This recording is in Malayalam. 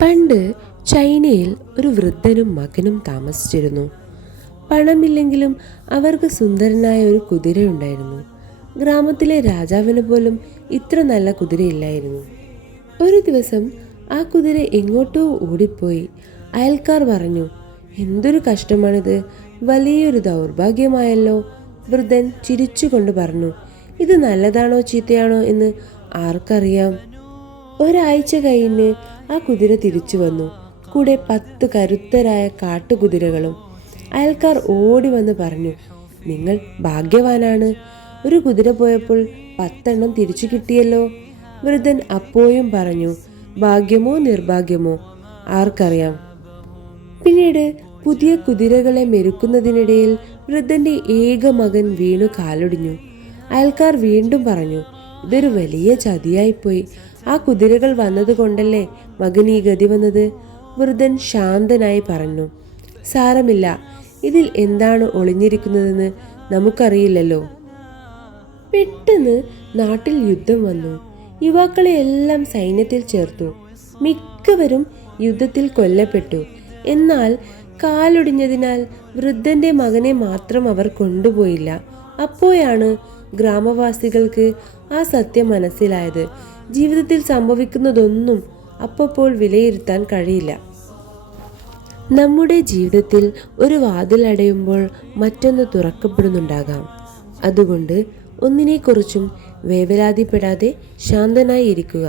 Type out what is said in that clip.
പണ്ട് ചൈനയിൽ ഒരു വൃദ്ധനും മകനും താമസിച്ചിരുന്നു. പണമില്ലെങ്കിലും അവർക്ക് സുന്ദരനായ ഒരു കുതിരയുണ്ടായിരുന്നു. ഗ്രാമത്തിലെ രാജാവിന് പോലും ഇത്ര നല്ല കുതിരയില്ലായിരുന്നു. ഒരു ദിവസം ആ കുതിര എങ്ങോട്ടോ ഓടിപ്പോയി. അയൽക്കാർ പറഞ്ഞു, എന്തൊരു കഷ്ടമാണിത്, വലിയൊരു ദൗർഭാഗ്യമായല്ലോ. വൃദ്ധൻ ചിരിച്ചുകൊണ്ട് പറഞ്ഞു, ഇത് നല്ലതാണോ ചീത്തയാണോ എന്ന് ആർക്കറിയാം. ഒരാഴ്ച കഴിഞ്ഞ് ആ കുതിര തിരിച്ചു വന്നു, കൂടെ 10 കരുത്തരായ കാട്ടുകുതിരകളും. അയൽക്കാർ ഓടി വന്ന് പറഞ്ഞു, നിങ്ങൾ ഭാഗ്യവാനാണ്, ഒരു കുതിര പോയപ്പോൾ 10 എണ്ണം തിരിച്ചു കിട്ടിയല്ലോ. വൃദ്ധൻ അപ്പോഴും പറഞ്ഞു, ഭാഗ്യമോ നിർഭാഗ്യമോ ആർക്കറിയാം. പിന്നീട് പുതിയ കുതിരകളെ മെരുക്കുന്നതിനിടയിൽ വൃദ്ധന്റെ ഏക മകൻ വീണു കാലൊടിഞ്ഞു. അയൽക്കാർ വീണ്ടും പറഞ്ഞു, ഇതൊരു വലിയ ചതിയായിപ്പോയി, ആ കുതിരകൾ വന്നതുകൊണ്ടല്ലേ മകൻ ഈ ഗതി വന്നത്. വൃദ്ധൻ ശാന്തനായി പറഞ്ഞു, സാരമില്ല, ഇതിൽ എന്താണ് ഒളിഞ്ഞിരിക്കുന്നതെന്ന് നമുക്കറിയില്ലല്ലോ. പെട്ടെന്ന് നാട്ടിൽ യുദ്ധം വന്നു. യുവാക്കളെ എല്ലാം സൈന്യത്തിൽ ചേർത്തു. മിക്കവരും യുദ്ധത്തിൽ കൊല്ലപ്പെട്ടു. എന്നാൽ കാലൊടിഞ്ഞതിനാൽ വൃദ്ധന്റെ മകനെ മാത്രം അവർ കൊണ്ടുപോയില്ല. അപ്പോഴാണ് ഗ്രാമവാസികൾക്ക് ആ സത്യം മനസ്സിലായത്. ജീവിതത്തിൽ സംഭവിക്കുന്നതൊന്നും അപ്പോൾ വിലയിരുത്താൻ കഴിയില്ല. നമ്മുടെ ജീവിതത്തിൽ ഒരു വാതിൽ അടയുമ്പോൾ മറ്റൊന്ന് തുറക്കപ്പെടുന്നുണ്ടാകാം. അതുകൊണ്ട് ഒന്നിനെക്കുറിച്ചും വേവലാതിപ്പെടാതെ ശാന്തനായി ഇരിക്കുക.